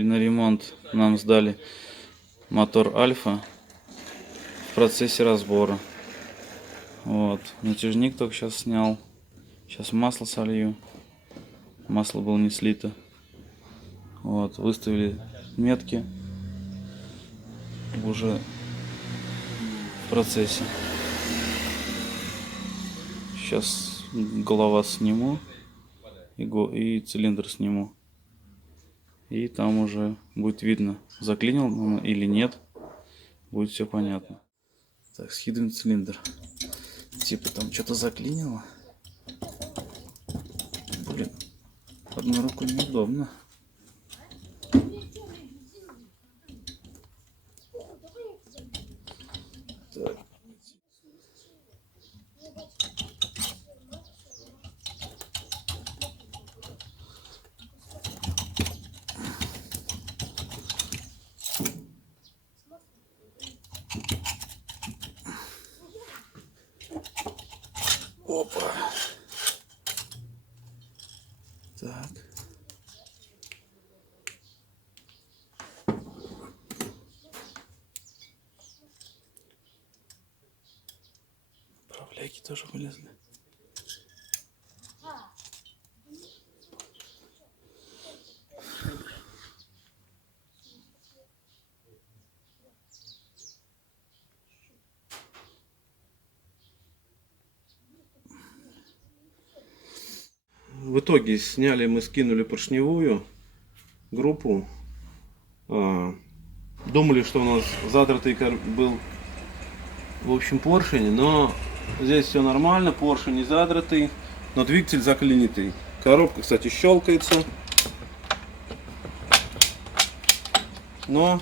на ремонт нам сдали мотор Альфа в процессе разбора. Вот, натяжник только сейчас снял. Сейчас масло солью. Масло было не слито. Вот, выставили метки. Уже в процессе. Сейчас голова сниму и цилиндр сниму. И там уже будет видно, заклинил он или нет. Будет все понятно. Так, скидываем цилиндр. Типа там что-то заклинило. Блин, одной рукой неудобно. Так. Опа. Так. Управляйки тоже вылезли. В итоге сняли, мы скинули поршневую группу. Думали, что у нас задротый был, в общем, поршень, но здесь все нормально, поршень не задротый, но двигатель заклинитый. Коробка, кстати, щелкается, но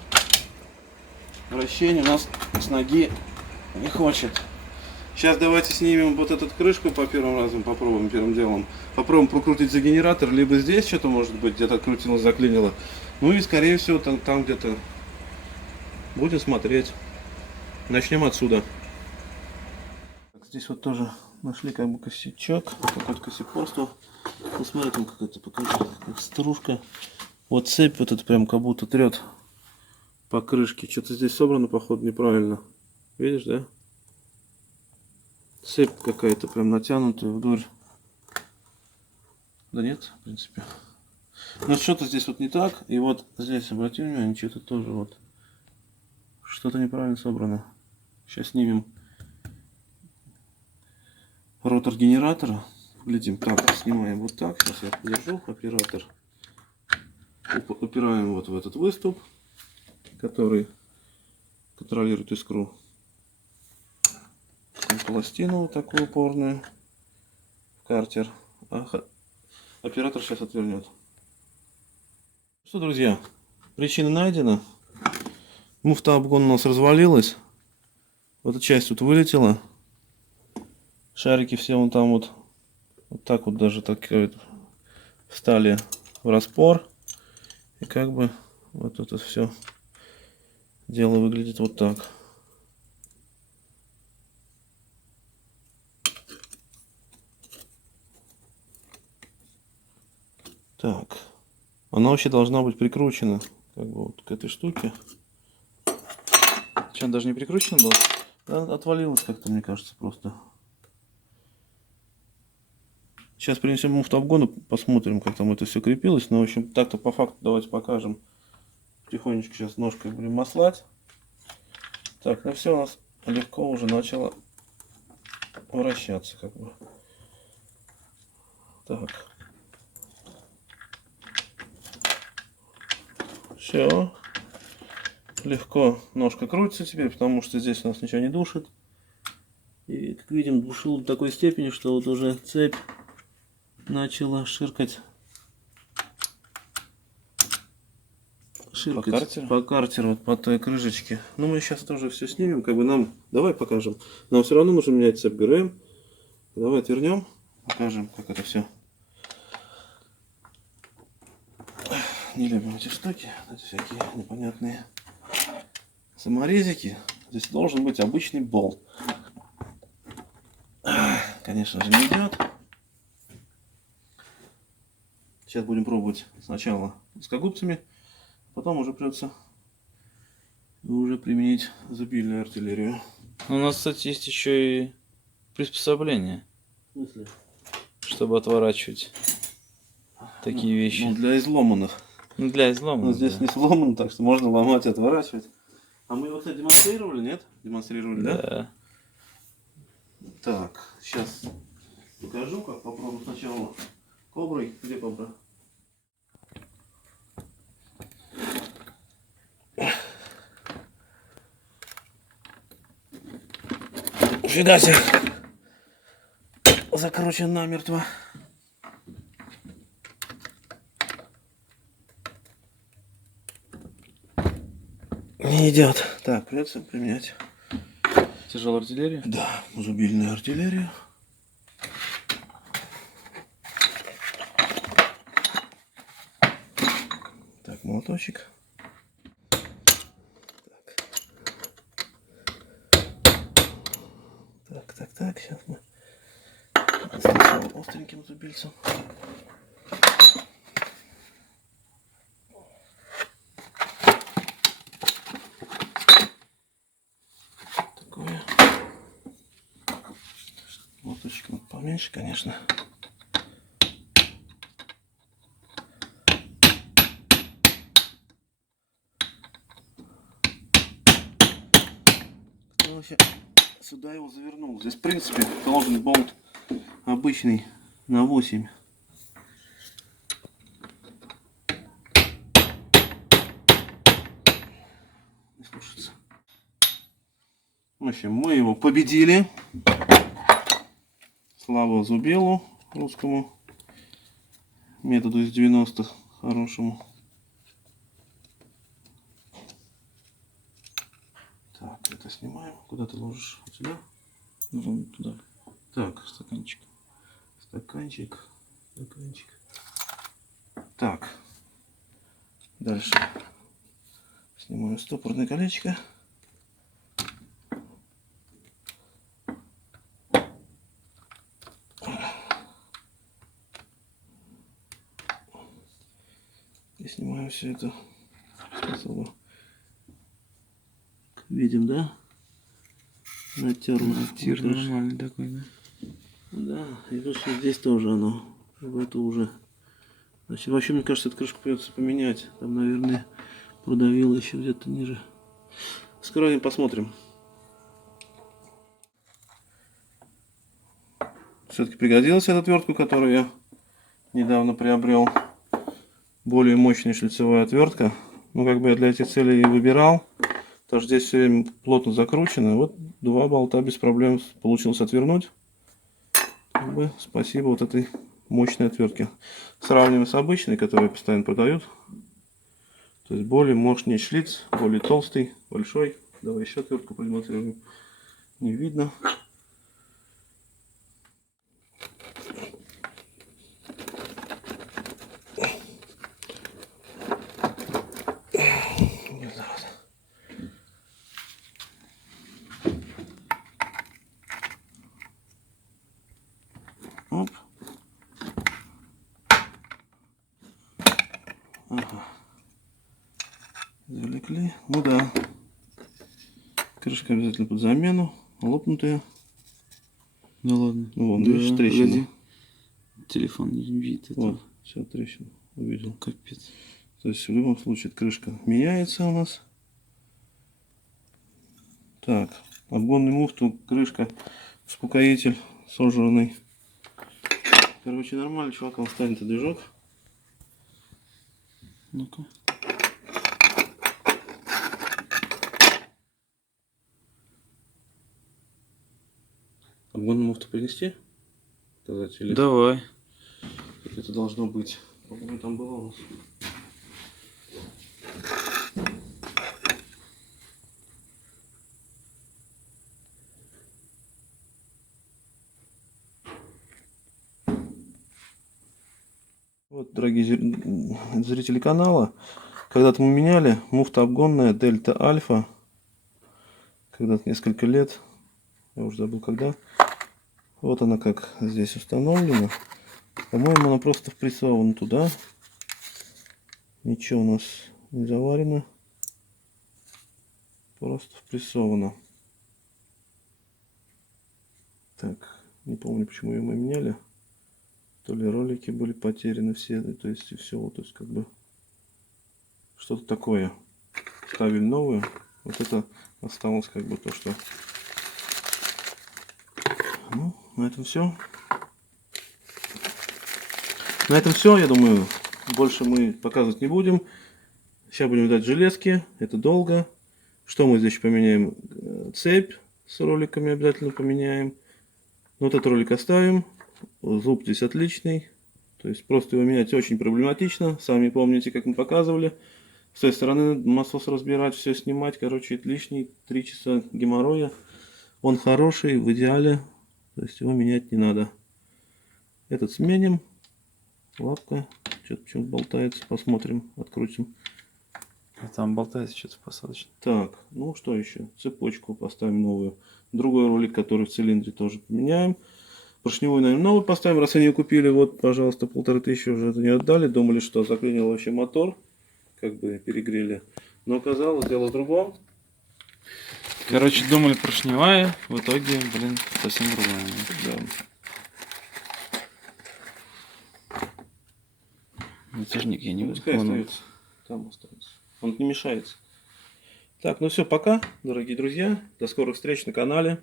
вращение у нас с ноги не хочет. Сейчас давайте снимем вот эту крышку по первым разам, попробуем первым делом. Попробуем прокрутить за генератор, либо здесь что-то может быть, где-то открутилось, заклинило. Ну и скорее всего там где-то будем смотреть. Начнем отсюда. Так, здесь вот тоже нашли как бы косячок, какой-то косяпорство. Посмотрите, там какая-то покажу, как стружка. Вот цепь вот это прям как будто трет по крышке. Что-то здесь собрано, походу, неправильно. Видишь, да? Цепь какая-то прям натянутая вдоль. Да нет, в принципе. Но что-то здесь вот не так. И вот здесь, обратите внимание, что-то тоже вот. Что-то неправильно собрано. Сейчас снимем ротор генератора. Глядим. Так, снимаем вот так. Сейчас я подержу оператор. Упираем вот в этот выступ, который контролирует искру. Пластину вот такую упорную. Картер. Оператор сейчас отвернет. Что, друзья, причина найдена. Муфта обгон у нас развалилась. Вот эта часть вот вылетела. Шарики все вон там вот так вот даже так встали в распор. И как бы вот это все дело выглядит вот так. Так. Она вообще должна быть прикручена как бы вот к этой штуке. Что, даже не прикручено было? Она отвалилась как-то, мне кажется, просто. Сейчас принесем муфту обгону, посмотрим, как там это все крепилось. Но, в общем, так-то по факту давайте покажем. Потихонечку сейчас ножкой будем маслать. Так, ну все у нас легко уже начало вращаться, как бы. Так. Все. Легко ножка крутится теперь, потому что здесь у нас ничего не душит. И, как видим, душил до такой степени, что вот уже цепь начала ширкать. По картеру, вот по той крышечке. Ну, мы сейчас тоже все снимем, как бы нам... Давай покажем. Нам все равно нужно менять цепь ГРМ. Давай отвернем, покажем, как это все. Не любим эти штуки, эти всякие непонятные саморезики. Здесь должен быть обычный болт. Конечно же, не идет. Сейчас будем пробовать сначала плоскогубцами Потом уже придется уже применить зубильную артиллерию. У нас, кстати, есть еще и приспособление, В смысле? чтобы отворачивать такие вещи. Ну, для изломанных. Ну, для излома. Но здесь да. не сломан, так что можно ломать и отворачивать. А мы его, кстати, демонстрировали, нет? Демонстрировали, да? Да. Так, сейчас покажу, как попробую сначала коброй. Где кобра? Фига себе. Закручен намертво. Не идет. Так, придется применять. Тяжелая артиллерия? Да, зубильную артиллерию. Так, молоточек. Так, сейчас мы сначала остреньким зубильцем. Такое. Молоточек поменьше, конечно. Вообще сюда его завернул. Здесь, в принципе, положен болт обычный на 8. Не слушается. В общем, мы его победили. Слава зубилу русскому методу из 90-х, хорошему. Так, это снимаем. Куда ты ложишь? Вот сюда? Вон туда, Так, стаканчик. стаканчик. Так. Дальше. Снимаем стопорное колечко. И снимаем все это. Видим, да? Натерло. Тир нормальный такой, да? Да, и вот что здесь тоже оно. В эту уже. Значит, вообще, мне кажется, эту крышку придется поменять. Там, наверное, продавило еще где-то ниже. Скроем, посмотрим. Все-таки пригодилась эта отвертка, которую я недавно приобрел. Более мощная шлицевая отвертка. Ну, как бы я для этих целей и выбирал. Потому что здесь все время плотно закручено. Вот 2 болта без проблем получилось отвернуть. Как бы спасибо вот этой мощной отвертке. Сравниваем с обычной, которую постоянно продают. То есть более мощный шлиц, более толстый, большой. Давай еще отвертку продемонстрируем. Не видно. Оп. Ага. Завлекли. Ну да. Крышка обязательно под замену. Лопнутая. Ну ладно. Ну, вон, Да, видишь, трещина. погоди. Телефон не видит этого. Вот, все, трещина. Увидел. Капец. То есть в любом случае крышка меняется у нас. Так, обгонный муфт, крышка, успокоитель сожранный. Короче, нормально, чувак, он станет движок. Ну-ка. Обгонный муфту принести? Сказать, или Давай. как это должно быть? По-моему, там было у нас. Вот, дорогие зрители канала, когда-то мы меняли муфта обгонная Дельта Альфа. Когда-то несколько лет, я уже забыл когда. Вот она как здесь установлена. По-моему, она просто впрессована туда. Ничего у нас Не заварено. Просто впрессовано. Так, не помню, почему ее мы меняли. То ли ролики были потеряны все, то есть и все, то есть как бы что-то такое. Ставили новую. Вот это осталось как бы то, что... Ну, на этом все. На этом все, я думаю. Больше мы показывать не будем. Сейчас будем ждать железки. Это долго. Что мы здесь поменяем? Цепь с роликами обязательно поменяем. Вот этот ролик оставим. Зуб здесь отличный. То есть просто его менять очень проблематично. Сами помните, как мы показывали. С той стороны насос разбирать, все снимать. Короче, это лишний 3 часа геморроя. Он хороший, в идеале. То есть его менять не надо. Этот сменим. Лапка. Что-то почему-то болтается. Посмотрим, открутим. Там болтается что-то посадочно. Так, ну что еще? Цепочку поставим новую. Другой ролик, который в цилиндре, тоже поменяем. Поршневой, наверное, новый поставим. Раз они ее купили, вот, пожалуйста, 1500 уже это не отдали. Думали, что заклинил вообще мотор. Как бы перегрели. Но оказалось, дело в другом. Короче, думали поршневая, в итоге, блин, совсем другая. Да. Натяжник я не Пускай выкладывал. остается. Там остается. Он не мешается. Так, ну все, пока, дорогие друзья. До скорых встреч на канале.